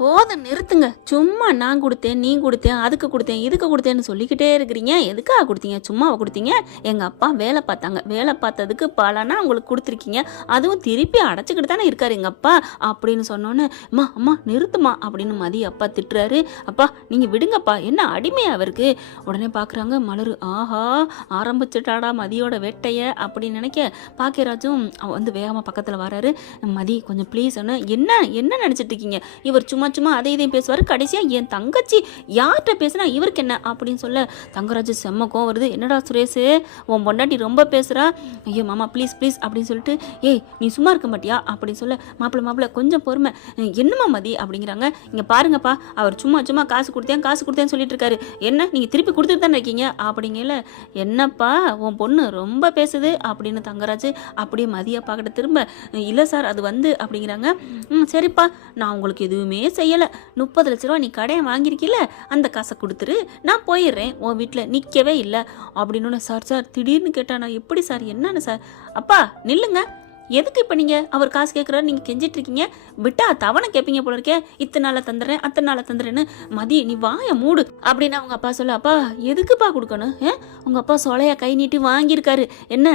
போதும் நிறுத்துங்க. சும்மா நான் கொடுத்தேன், நீ கொடுத்தேன், அதுக்கு கொடுத்தேன், இதுக்கு கொடுத்தேன்னு சொல்லிக்கிட்டே இருக்கிறீங்க. எதுக்காக கொடுத்தீங்க? சும்மாவை கொடுத்தீங்க. எங்கள் அப்பா வேலை பார்த்தாங்க, வேலை பார்த்ததுக்கு பலனா உங்களுக்கு கொடுத்துருக்கீங்க. அதுவும் திருப்பி அடைச்சிக்கிட்டு தானே இருக்காரு எங்கள் அப்பா அப்படின்னு சொன்னோன்னே, அம்மா அம்மா நிறுத்துமா அப்படின்னு மதி அப்பா திட்டுறாரு. அப்பா நீங்கள் விடுங்கப்பா, என்ன அடிமையா அவருக்கு? உடனே பார்க்குறாங்க மலர், ஆஹா ஆரம்பிச்சுட்டாடா மதியோட வேட்டைய அப்படின்னு நினைக்க பாக்கியராஜும் வந்து வேகமாக பக்கத்தில் வராரு. மதி கொஞ்சம் ப்ளீஸ் என்ன என்ன நினச்சிட்டு இருக்கீங்க? இவர் சும்மா சும்மா அதை இதையும் பேசுவார். கடைசியாக என் தங்கச்சி யார்கிட்ட பேசுனா இவருக்கு என்ன அப்படின்னு சொல்ல தங்கராஜு செம்மக்கம் வருது. என்னடா சுரேஷ் உன் பொண்டாட்டி ரொம்ப பேசுகிறா, ஐயோ மாமா ப்ளீஸ் ப்ளீஸ் அப்படின்னு சொல்லிட்டு, ஏய் நீ சும்மா இருக்க மாட்டியா அப்படின்னு சொல்ல, மாப்பிள்ள கொஞ்சம் பொறுமை, என்னம்மா மதி அப்படிங்கிறாங்க. இங்கே பாருங்கப்பா, அவர் சும்மா சும்மா காசு கொடுத்தேன்னு சொல்லிட்டு இருக்காரு. என்ன நீங்கள் திருப்பி கொடுத்துட்டு தானே இருக்கீங்க அப்படிங்கல, என்னப்பா உன் பொண்ணு ரொம்ப பேசுது அப்படின்னு தங்கராஜு அப்படியே மதியை பார்க்கிட்ட திரும்ப, இல்லை சார் அது வந்து அப்படிங்கிறாங்க. சரிப்பா நான் உங்களுக்கு எதுவுமே செய்யலை, 30 லட்ச ரூபா நீ கடையை வாங்கியிருக்கீல, அந்த காசை கொடுத்துரு, நான் போயிடுறேன், உன் வீட்டில் நிற்கவே இல்லை அப்படின்னு. சார் திடீர்னு கேட்டா நான் எப்படி சார், என்னன்னு சார்? அப்பா நில்லுங்க, எதுக்கு இப்போ நீங்கள் அவர் காசு கேட்குறாரு நீங்கள் கெஞ்சிட்டு இருக்கீங்க? விட்டா தவணை கேட்பீங்க போல இருக்கே, இத்தனை நாளை தந்துடுறேன் அத்தனை நாளை தந்துடுறேன்னு. மதி நீ வாய மூடு அப்படின்னு அவங்க அப்பா சொல்ல, அப்பா எதுக்குப்பா கொடுக்கணும்? உங்கள் அப்பா சொலையா கை நீட்டி வாங்கியிருக்காரு, என்ன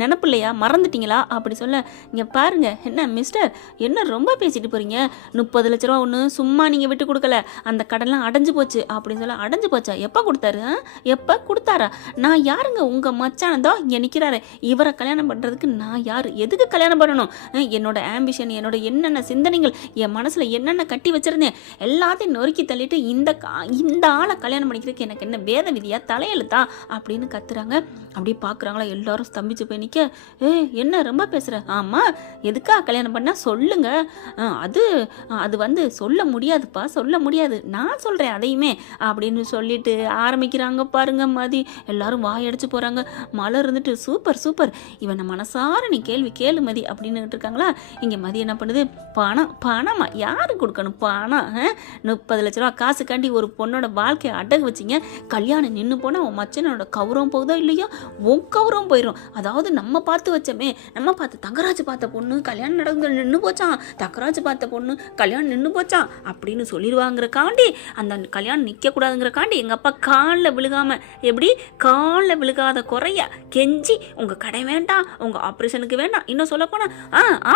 நினப்பு இல்லையா, மறந்துட்டீங்களா அப்படி சொல்ல, இங்கே பாருங்க என்ன மிஸ்டர் என்ன ரொம்ப பேசிட்டு போகிறீங்க, 30 லட்ச ரூபா ஒன்று சும்மா நீங்கள் விட்டு கொடுக்கல, அந்த கடன்லாம் அடைஞ்சு போச்சு அப்படின்னு சொல்ல. அடைஞ்சு போச்சா? எப்போ கொடுத்தாரு? எப்போ கொடுத்தாரா? நான் யாருங்க? உங்கள் மச்சானதோ இங்கே நிற்கிறாரு, இவரை கல்யாணம் பண்ணுறதுக்கு நான் யார்? எதுக்கு கல்யாணம் பண்ணணும்? என்னோட ஆம்பிஷன், என்னோட என்னென்ன சிந்தனைகள், என் மனசுல என்னென்ன கட்டி வச்சிருந்தேன் எல்லாத்தையும் நொறுக்கி தள்ளிட்டு இந்த ஆளை கல்யாணம் பண்ணிக்கிறதுக்கு எனக்கு என்ன வேத விதியா, தலையெழுத்தா அப்படின்னு கத்துறாங்க. அப்படியே பார்க்குறாங்களா எல்லாரும் ஸ்தம்பிச்சு போய் நிற்க, என்ன ரொம்ப பேசுகிற? ஆமாம் எதுக்கா கல்யாணம் பண்ணால் சொல்லுங்க, அது வந்து சொல்ல முடியாதுப்பா, சொல்ல முடியாது, நான் சொல்கிறேன் அதையுமே அப்படின்னு சொல்லிட்டு ஆரம்பிக்கிறாங்க பாருங்க. மதி எல்லாரும் வாயடிச்சு போகிறாங்க. மலர் இருந்துட்டு சூப்பர் சூப்பர், இவனை மனசார நீ கேள்வி கேளு மதி அப்படின்னு இருக்காங்களா. இங்கே மதி என்ன பண்ணுது, பணமா யாருக்கு கொடுக்கணும் பணம்? 30 லட்ச ரூபா காசுக்காண்டி ஒரு பொண்ணோட வாழ்க்கையை அடகு வச்சிங்க. கல்யாணம் நின்று போனால் உன் மச்சனோட கௌரவம் போகுதோ இல்லையோ, உன் கௌரவம் போயிடும். அதாவது நம்ம பார்த்து வச்சோமே, நம்ம பார்த்து தங்கராஜ் பார்த்த பொண்ணு கல்யாணம் நடந்து நின்று போச்சான், தங்கராஜ் பார்த்த பொண்ணு கல்யாணம் நின்று போச்சான் அப்படின்னு சொல்லிடுவாங்கிறக்காண்டி, அந்த கல்யாணம் நிற்கக்கூடாதுங்கிறக்காண்டி எங்கள் அப்பா காலில் விழுகாம, எப்படி காலில் விழுகாத குறைய கெஞ்சி, உங்கள் கடை வேண்டாம், உங்கள் ஆப்ரேஷனுக்கு வேண்டாம், இன்னும் சொல்ல போனால்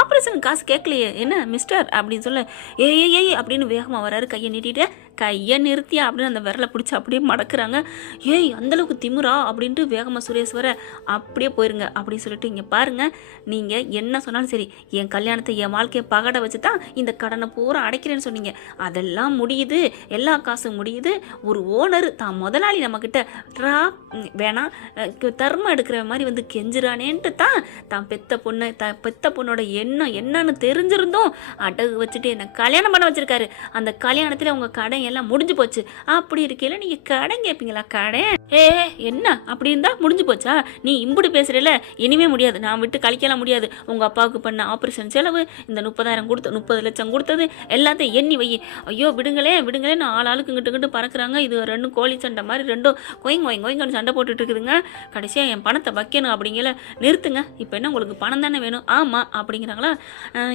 ஆப்ரேஷனுக்கு காசு கேட்கலையே என்ன மிஸ்டர் அப்படின்னு சொல்ல, ஏய் அப்படின்னு வேகமாக வராரு. கையை நீட்டிட்டு, கையை நிறுத்தியா அப்படின்னு அந்த விரலை பிடிச்சி அப்படியே மடக்குறாங்க. ஏய் அந்தளவுக்கு திமுறா அப்படின்ட்டு வேகமாக சுரேஷ் வர, அப்படியே போயிருங்க அப்படின்னு சொல்லிட்டு, இங்கே பாருங்கள் நீங்கள் என்ன சொன்னாலும் சரி, என் கல்யாணத்தை என் வாழ்க்கையை பகடை வச்சு தான் இந்த கடனை பூரா அடைக்கிறேன்னு சொன்னீங்க, அதெல்லாம் முடியுது, எல்லா காசும் முடியுது. ஒரு ஓனர் தான் முதலாளி நம்மக்கிட்ட வேணாம் தர்மம் எடுக்கிற மாதிரி வந்து கெஞ்சுறானேன்ட்டு தான் பெத்த பொண்ணோட எண்ணம் என்னன்னு தெரிஞ்சிருந்தோம் அடகு வச்சுட்டு என்னை கல்யாணம் பண்ண வச்சிருக்காரு. அந்த கல்யாணத்தில் உங்கள் கடை எல்லாம் முடிஞ்சு போச்சு. அப்படி இருக்கையில நீங்கள் கடன் கேட்பீங்களா? கடன் என்ன அப்படி இருந்தா முடிஞ்சு போச்சா? நீ இம்புடி பேசுறல, இனிமே முடியாது, நான் விட்டு கழிக்கலாம் முடியாது. உங்கள் அப்பாவுக்கு பண்ண ஆப்ரேஷன் செலவு, இந்த 30 லட்சம் கொடுத்தது எல்லாத்தையும் எண்ணி வை. ஐயோ விடுங்களேன்னு ஆளுக்கு இங்கிட்டு பறக்குறாங்க. இது ரெண்டும் கோழி சண்டை மாதிரி, ரெண்டும் கோயங்கன்னு சண்டை போட்டுட்டு இருக்குதுங்க. கடைசியாக என் பணத்தை வைக்கணும் அப்படிங்கல. நிறுத்துங்க, இப்போ என்ன உங்களுக்கு பணம் தானே வேணும்? ஆமாம் அப்படிங்கிறாங்களா.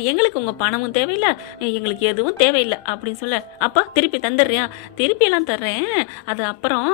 எங்களுக்கு உங்கள் பணமும் தேவையில்லை, எங்களுக்கு எதுவும் தேவையில்லை அப்படின்னு சொல்ல, அப்பா திருப்பி தந்துடுறியா? திருப்பியெல்லாம் தர்றேன், அது அப்புறம்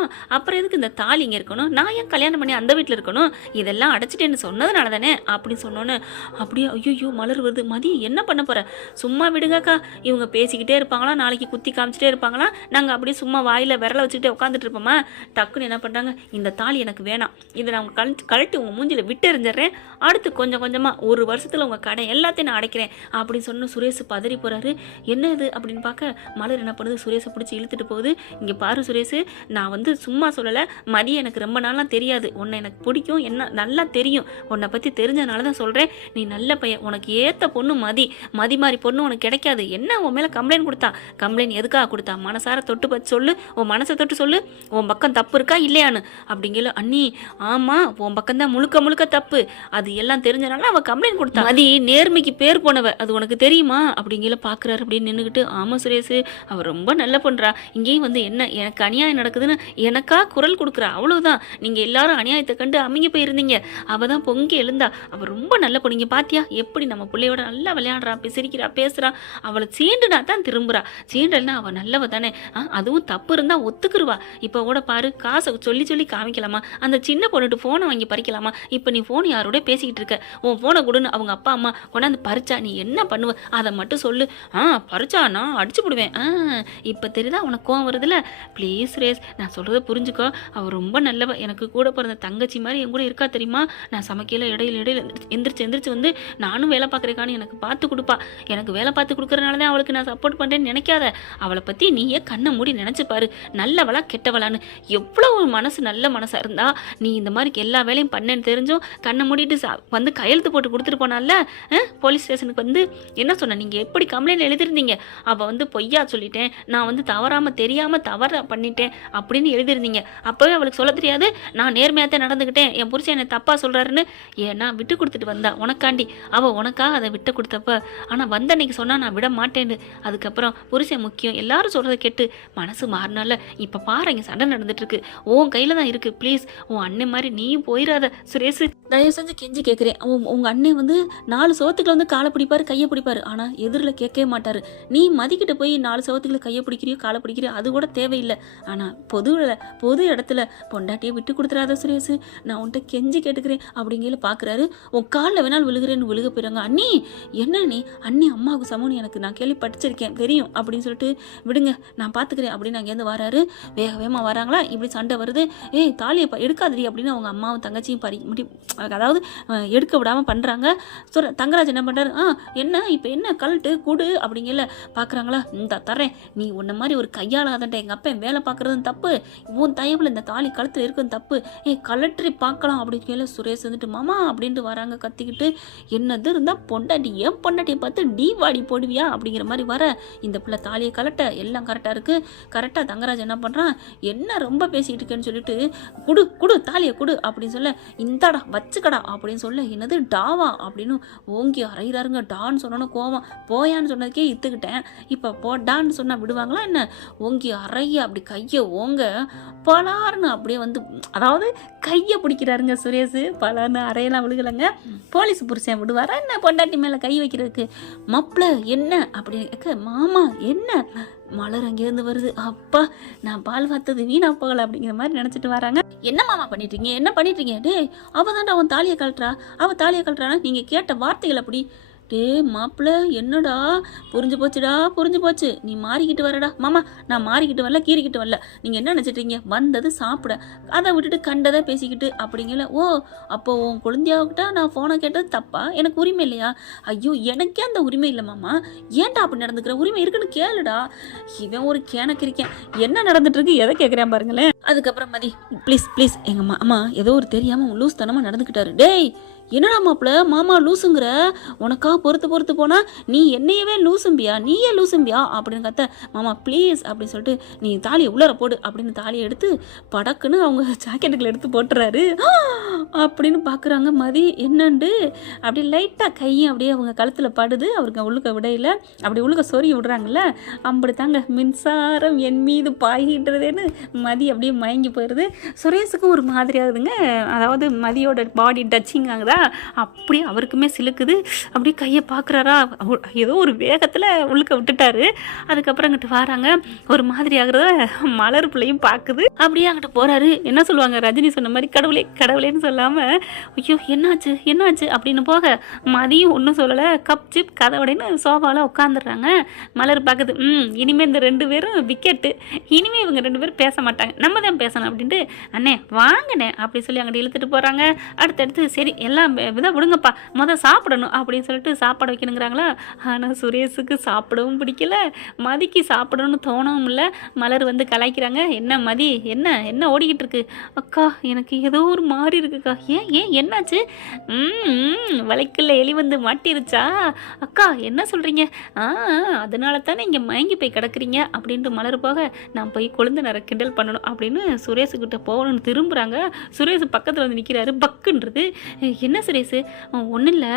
எதுக்கு இந்த தாலி இங்கே இருக்கணும்? நான் ஏன் கல்யாணம் பண்ணி அந்த வீட்டில் இருக்கணும்? இதெல்லாம் அடைச்சிட்டேன்னு சொன்னதுனால தானே அப்படின்னு சொன்னோன்னு, அப்படியே ஐயோ மலர் வருது. மதி என்ன பண்ண போகிற? சும்மா விடுங்கக்கா, இவங்க பேசிக்கிட்டே இருப்பாங்களா, நாளைக்கு குத்தி காமிச்சிட்டே இருப்பாங்களா, நாங்கள் அப்படியே சும்மா வாயில் விரலை வச்சுக்கிட்டே உட்காந்துட்டு இருப்போமா? டக்குன்னு என்ன பண்ணுறாங்க, இந்த தாலி எனக்கு வேணாம், இதை நான் கழட்டி உங்கள் மூஞ்சில் விட்டு எறிஞ்சிடுறேன், அடுத்து கொஞ்சம் கொஞ்சமாக 1 வருஷத்தில் உங்கள் கடை எல்லாத்தையும் நான் அடைக்கிறேன் அப்படின்னு சொன்ன சுரேஷ் பதறி போகிறாரு. என்ன இது அப்படின்னு பார்க்க மலர் என்ன பண்ணுது, சுரேஷை பிடிச்சி இழுத்துட்டு போகுது. இங்கே பாரு சுரேஷ், நான் வந்து சும்மா சொல்லலை, மதி எனக்கு ரொம்ப நாளாக தெரியாது, உன்னை எனக்கு பிடிக்கும், என்ன நல்லா தெரியும், உன்னை பற்றி தெரிஞ்சதுனால தான் சொல்கிறேன், நீ நல்ல பையன், உனக்கு ஏற்ற பொண்ணு மதி மாதிரி பொண்ணு உனக்கு கிடைக்காது. என்ன உன் மேலே கம்ப்ளைண்ட் கொடுத்தா? கம்ப்ளைண்ட் எதுக்காக கொடுத்தா? மனசார தொட்டு பற்றி சொல்லு, உன் மனசை தொட்டு சொல்லு, உன் பக்கம் தப்பு இருக்கா இல்லையான்னு அப்படிங்கல. அண்ணி ஆமாம் உன் பக்கம் தான் முழுக்க தப்பு, அது எல்லாம் தெரிஞ்சனால அவள் கம்ப்ளைண்ட் கொடுத்தா. மதி நேர்மைக்கு பேர் போனவ, அது உனக்கு தெரியுமா அப்படிங்கல. பார்க்குறாரு அப்படின்னு நின்றுக்கிட்டு, ஆமாம் சுரேஷ் அவர் ரொம்ப நல்ல பண்ணுறா, இங்கேயும் வந்து என்ன எனக்கு அநியாயம் நடக்குதுன்னு எனக்கா குரல் கொடுக்குறா, அவ்வளோதான். நீங்கள் எல்லாரும் அநியாயத்தை கண்டு அமைங்க போயிருந்தீங்க. அவள் தான் பொங்கி எழுந்தா. அவள் ரொம்ப நல்ல பொண்ணுங்க, பாத்தியா எப்படி நம்ம பிள்ளையோட நல்லா விளையாடுறா, சிரிக்கிறா, பேசுகிறா. அவளை சீண்டுனா தான் திரும்புகிறா. சீண்டல்னா அவள் நல்லவ தானே. அதுவும் தப்பு இருந்தால் ஒத்துக்குருவா. இப்போ கூட பாரு, காசை சொல்லி சொல்லி காமிக்கலாமா, அந்த சின்ன பொண்ணுட்டு ஃபோனை வாங்கி பறிக்கலாமா. இப்போ நீ ஃபோன் யாரோட பேசிக்கிட்டு இருக்க, உன் ஃபோனை கொடுன்னு அவங்க அப்பா அம்மா கொண்டாந்து பறிச்சா நீ என்ன பண்ணுவ, அதை மட்டும் சொல்லு. பறிச்சா நான் அடிச்சு போடுவேன். இப்போ தெரியுதா உனக்கு கோவம் வருதுல்ல. ப்ளீஸ் சுரேஷ், நான் சொல்கிறத புரிஞ்சுக்கோ. அவள் ரொம்ப நல்லவ, எனக்கு கூட பிறந்த தங்கச்சி மாதிரி என் கூட இருக்கா தெரியுமா. நான் சமைக்கையில் இடையில எந்திரிச்சு வந்து நானும் வேலை பார்க்குறேக்கான்னு எனக்கு பார்த்து கொடுப்பா. எனக்கு வேலை பார்த்து கொடுக்குறனால தான் அவளுக்கு நான் சப்போர்ட் பண்ணுறேன்னு நினைக்காத. அவளை பற்றி நீயே கண்ணை மூடி நினச்சி பாரு, நல்லவளா கெட்டவளான்னு. எவ்வளோ மனசு நல்ல மனசாக இருந்தா நீ இந்த மாதிரி எல்லா வேலையும் பண்ணேன்னு தெரிஞ்சும் கண்ணை மூடிட்டு வந்து கையெழுத்து போட்டு கொடுத்துட்டு போனால. போலீஸ் ஸ்டேஷனுக்கு வந்து என்ன சொன்ன, நீங்கள் எப்படி கம்ப்ளைண்ட் எழுதிருந்தீங்க, அவள் வந்து பொய்யா சொல்லிட்டேன், நான் வந்து தவறாமல் தெரியாமல் தவற பண்ணிட்டேன் அப்படின்னு எழுதிருந்தீங்க. அப்போவே அவளுக்கு சொல்ல தெரியாது, நான் நேர்மையாக தான் நடந்துக்கிட்டேன், என் புருஷன் என்னை தப்பாக சொல்கிறாருன்னு. ஏன்னா விட்டு கொடுத்துட்டு வந்தா உனக்காண்டி. அவள் உனக்காக அதை விட்டு கொடுத்தப்ப, ஆனால் வந்த அன்னைக்கு சொன்னால் நான் விட மாட்டேன்னு. அதுக்கப்புறம் புருஷன் முக்கியம் எல்லாரும் சொல்கிறத கேட்டு மனசு மாறினால இப்போ பாரு இங்கே சண்டை நடந்துட்டு இருக்கு. உன் கையில் தான் இருக்குது. ப்ளீஸ் உன் அண்ணன் மாதிரி நீயும் போயிடாத சுரேஷ். தயவு செஞ்சு கெஞ்சி கேட்குறேன். உங்கள் அண்ணன் வந்து 4 சவத்துக்குள்ள வந்து காலை பிடிப்பாரு, கையை பிடிப்பாரு, ஆனால் எதிரில் கேட்கவே மாட்டார். நீ மதிக்கிட்ட போய் 4 சவத்துக்குள்ள கையை பிடிக்கிறியோ காலை பிடிக்கிறியோ அது கூட தேவையில்லை. ஆனால் பொது இடத்துல பொண்டாட்டியை விட்டு கொடுத்துறாத சுரேஷ், நான் உன்கிட்ட கெஞ்சி கேட்டுக்கிறேன் அப்படிங்கிற பார்க்குறாரு. உன் காலில் வேணாலும் விழுகிறேன்னு விழுக போயிடுறாங்க. அண்ணி என்ன நீ அண்ணி அம்மாவுக்கு சமம்னு எனக்கு நான் கேள்வி படிச்சிருக்கேன் தெரியும் அப்படின்னு சொல்லிட்டு விடுங்க நான் பார்த்துக்கிறேன் அப்படின்னு அங்கேருந்து வராரு. வேகமாக வராங்களா, இப்படி சண்டை வருது. ஏய் தாலியை எடுக்காதடி அப்படின்னு அவங்க அம்மாவும் தங்கச்சியும் அதாவது எடுக்க விடாமல் பண்ணுறாங்க. தங்கராஜ் என்ன பண்ணுறாரு, என்ன இப்போ என்ன கழட்டு கூடு அப்படிங்கல பார்க்குறாங்களா. இந்த தரேன், நீ உன்ன மாதிரி ஒரு கையாளாதன்ட்ட எங்கள் அப்பா வேலை பார்க்குறதும் தப்பு, உன் தயவில் இந்த தாலி கழுத்தில் இருக்கிறது தப்பு, கலெக்டரி பார்க்கலாம் அப்படின்னு கேள்வி. சுரேஷ் வந்துட்டு மாமா அப்படின்ட்டு வராங்க கத்திக்கிட்டு. என்னது இருந்தால் பொண்டாட்டி ஏன் பொண்டாட்டியை பார்த்து வாடி போடுவியா அப்படிங்கிற மாதிரி வர. இந்த பிள்ளை தாலியை கலட்ட எல்லாம் கரெக்டாக இருக்குது. கரெக்டாக தங்கராஜ் என்ன பண்ணுறான், என்ன ரொம்ப பேசிக்கிட்டு இருக்கேன்னு சொல்லிட்டு குடு தாலியை குடு அப்படின்னு சொல்ல, இந்தாடா வச்சுக்கடா அப்படின்னு சொல்ல, என்னது டாவா அப்படின்னு ஓங்கி அறையிறாருங்க. டான்னு சொன்னோன்னு கோவம், போயான்னு சொன்னதுக்கே இத்துக்கிட்டேன், இப்போ போடான்னு சொன்னால் விடுவாங்களா என்ன. ஓங்கி அறைய அப்படி கையை ஓங்க பலார்னு அப்படியே வந்து, அதாவது கையை பிடிக்கிறாருங்க சுரேஷ். பலார்னு அறையெல்லாம் விழுகலைங்க. போலீஸ் புருஷன் விடுவாரா என்ன பொண்டாட்டி மேலே கை வைக்கிறதுக்கு. மாப்பிள்ள என்ன அப்படின்னு, மாமா என்ன, மலர் அங்கேருந்து வருது. அப்பா நான் பால் பார்த்தது வீணா போகலை அப்படிங்கிற மாதிரி நினச்சிட்டு வராங்க. என்ன மாமா பண்ணிட்டீங்க, என்ன பண்ணிட்டீங்க. டே அவள் தான்டா அவன் தாலியை கழட்டுறானா, நீங்கள் கேட்ட வார்த்தைகள் அப்படி. டே மாப்பிள்ள என்னடா, புரிஞ்சு போச்சு, நீ மாறிக்கிட்டு வரடா. மாமா நான் மாறிக்கிட்டு வரல, கீறிக்கிட்டு வரல, நீங்கள் என்ன நினச்சிட்டீங்க, வந்தது சாப்பிட, அதை விட்டுட்டு கண்டதை பேசிக்கிட்டு அப்படிங்கல. ஓ அப்போ உன் குழந்தையாவுக்கிட்ட நான் ஃபோனை கேட்டது தப்பா, எனக்கு உரிமை இல்லையா. ஐயோ எனக்கே அந்த உரிமை இல்லை மாமா, ஏன்டா அப்படி நடந்துக்கிற, உரிமை இருக்குன்னு கேளுடா. இவன் ஒரு கேனக்கிருக்கேன், என்ன நடந்துட்டு இருக்கு எதை கேட்குறேன் பாருங்களேன். அதுக்கப்புறம் மதி ப்ளீஸ் எங்கள் மாமா ஏதோ ஒரு தெரியாமல் லூஸ் தனமாக நடந்துக்கிட்டாரு. டேய் என்னடா மாப்பிள்ள மாமா லூசுங்கிற, உனக்கா பொறுத்து போனா நீ என்னையவே நீயே லூசும்பியா அப்படின்னு கத்த. மாமா ப்ளீஸ் அப்படின்னு சொல்லிட்டு நீ தாலியை உள்ளர போடு அப்படின்னு தாலியை எடுத்து படக்குன்னு அவங்க ஜாக்கெட்டுக்குள்ள எடுத்து போட்டுறாரு. அப்படின்னு பார்க்குறாங்க மதி என்னண்டு. அப்படி லைட்டாக கையும் அப்படியே அவங்க கழுத்தில் படுது. அவருக்கு உள்ளுக்க விடையில அப்படி உள்ளுக்க சொறி விடுறாங்கல்ல, அப்படி தாங்க மின்சாரம் என் மீது பாய்கின்றதுன்னு மதி அப்படியே மயங்கி போயிடுது. சுரேஷுக்கும் ஒரு மாதிரி ஆகுதுங்க. அதாவது மதியோட பாடி டச்சிங் ஆகுதா, அப்படியே அவருக்குமே சிலுக்குது. அப்படியே கையை பார்க்குறாரா, ஏதோ ஒரு வேகத்தில் உள்ளுக்க விட்டுட்டாரு. அதுக்கப்புறம் அங்கிட்டு வராங்க. ஒரு மாதிரி ஆகுறத மலர் பிள்ளையும் பார்க்குது. அப்படியே அங்கிட்டு போகிறாரு. என்ன சொல்லுவாங்க, ரஜினி சொன்ன மாதிரி கடவுளேன்னு சொல்லாமல் ஐயோ என்னாச்சு அப்படின்னு போக, மதியம் ஒன்றும் சொல்லலை, கப் சிப் கதவுடைன்னு சோஃபாவில் உட்காந்துடுறாங்க. மலர் பார்க்குது, இனிமேல் இந்த 2 பேரும் விக்கெட்டு, இனிமேல் இவங்க 2 பேரும் பேச மாட்டாங்க, நம்ம தான் பேசணும் அப்படின்ட்டு அண்ணே வாங்கினேன் அப்படி சொல்லி அங்கிட்டு இழுத்துட்டு போகிறாங்க. அடுத்தடுத்து சரி எல்லாம் இதை விடுங்கப்பா, சாப்பிடணும் அப்படின்னு சொல்லிட்டு சாப்பாடு வைக்கணுங்கிறாங்களா. ஆனால் சுரேஷுக்கு சாப்பிடவும் பிடிக்கல, மதிக்கு சாப்பிடணும்னு தோணவும் இல்லை. மலர் வந்து கலாய்க்கிறாங்க. என்ன மதி என்ன ஓடிக்கிட்டு இருக்கு. அக்கா எனக்கு ஏதோ ஒரு மாதிரி இருக்குக்கா. ஏன் என்னாச்சு. வலைக்குள்ள எலி வந்து மாட்டிருச்சா அக்கா, என்ன சொல்கிறீங்க. அதனால தானே இங்கே மயங்கி போய் கிடக்குறீங்க அப்படின்ட்டு மலர் போக, நான் போய் கொழுந்தனரை கிண்டல் பண்ணணும் அப்படின்னு அப்படின்னு சுரேஷுக்கிட்ட போகணும்னு திரும்புகிறாங்க. சுரேஷ் பக்கத்தில் வந்து நிற்கிறாரு. பக்குன்றது. என்ன சுரேஷ்? ஒன்றும் இல்லை,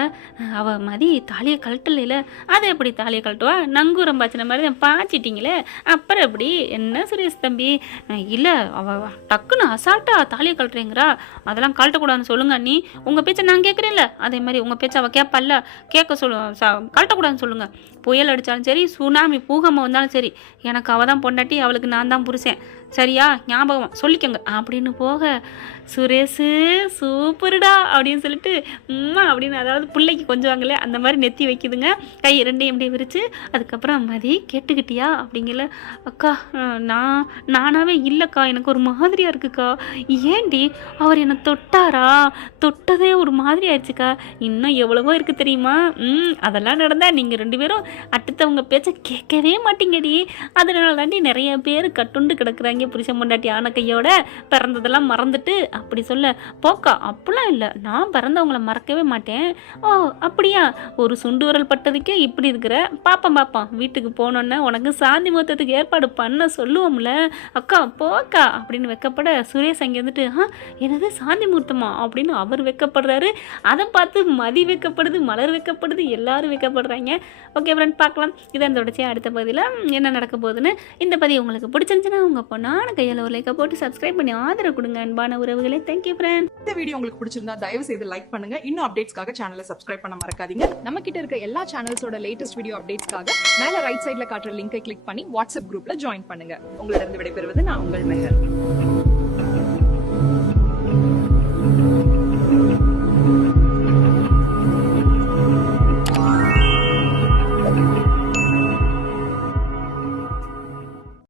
அவள் மதி தாலியை கழட்டலைல. அதை எப்படி தாலியை கழட்டுவா? நங்கூரம் பாய்ச்சின மாதிரி தான் பாய்ச்சிட்டிங்களே, அப்புறம் எப்படி? என்ன சுரேஷ் தம்பி? இல்லை, அவள் டக்குன்னு அசால்ட்டா தாலியை கழட்டுறீங்கிறா. அதெல்லாம் கழட்டக்கூடாதுன்னு சொல்லுங்க நீ. உங்கள் பேச்சை நான் கேட்குறேன்ல, அதே மாதிரி உங்கள் பேச்சை அவள் கேட்பால, கேட்க கழட்டக்கூடாதுன்னு சொல்லுங்கள். புயல் அடித்தாலும் சரி, சுனாமி பூகம்பம் வந்தாலும் சரி, எனக்கு அவள் தான் பொண்டாட்டி, அவளுக்கு நான் தான் புருஷன், சரியா? ஞாபகம் சொல்லிக்கோங்க அப்படின்னு போக, சுரேஷு சூப்பருடா அப்படின்னு சொல்லிட்டு அப்படின்னு, அதாவது பிள்ளைக்கு கொஞ்சவாங்களே அந்த மாதிரி நெத்தி வைக்குதுங்க. கை ரெண்டையும் எப்படி விரிச்சு, அதுக்கப்புறம் மதி கேட்டுக்கிட்டியா அப்படிங்கல. அக்கா நானாவே இல்லைக்கா, எனக்கு ஒரு மாதிரியாக இருக்குக்கா. ஏண்டி? அவர் என்னை தொட்டாரா? தொட்டதே ஒரு மாதிரி ஆயிடுச்சுக்கா. இன்னும் எவ்வளவோ இருக்குது தெரியுமா? அதெல்லாம் நடந்தால் நீங்கள் 2 பேரும் அடுத்தவங்க பேச்சை கேட்கவே மாட்டீங்கடி. அதனால தாண்டி நிறைய பேர் கட்டுண்டு கிடக்குறாங்க புருஷன் பொண்டாட்டி ஆன கையோட. பிறந்ததெல்லாம் மறந்துட்டு அப்படி சொல்ல. போக்கா, அப்படிலாம் இல்லை, நான் பிறந்தவங்கள மறக்கவே மாட்டேன். ஓ அப்படியா? ஒரு சுண்டு விரல் பட்டதுக்கே இப்படி இருக்கிற. பாப்பான் வீட்டுக்கு போனோன்னே உனக்கு சாந்தி முகூர்த்தத்துக்கு ஏற்பாடு பண்ண சொல்லுவோம்ல. அக்கா போக்கா அப்படின்னு வெக்கப்பட, சுரேஷ் அங்கே வந்துட்டு என்னது சாந்தி முகூர்த்தமா அப்படின்னு அவர் வெக்கப்படுறாரு. அதை பார்த்து மதி வெக்கப்படுது, மலர் வெக்கப்படுது, எல்லாரும் வெக்கப்படுறாங்க. ஓகே ஃப்ரெண்ட், பார்க்கலாம் இதான் தொடர்ச்சி அடுத்த பகுதியில் என்ன நடக்க போகுதுன்னு. இந்த பதிவு உங்களுக்கு பிடிச்சிருந்துச்சுன்னா உங்கள் பொண்ணான கையில் ஒரு லைக்கை போட்டு சப்ஸ்கிரைப் பண்ணி ஆதரவு கொடுங்க அன்பான உறவுகளே. Thank you friend. இந்த வீடியோ உங்களுக்கு பிடிச்சிருந்தா தயவு செய்து லைக் பண்ணுங்க. இன்னும் அப்டேட்ஸ்க்காக சேனலை சப்ஸ்கிரைப் பண்ண மறக்காதீங்க. நம்ம கிட்ட இருக்க எல்லா சேனல்ஸோட லேட்டஸ்ட் வீடியோ அப்டேட்ஸ்க்காக மேல ரைட் சைடுல காட்டுற லிங்கை கிளிக் பண்ணி வாட்ஸ்அப் குரூப்ல ஜாயின் பண்ணுங்க. உங்களிடம் விடைபெறுவது நான் உங்கள் மெஹர்.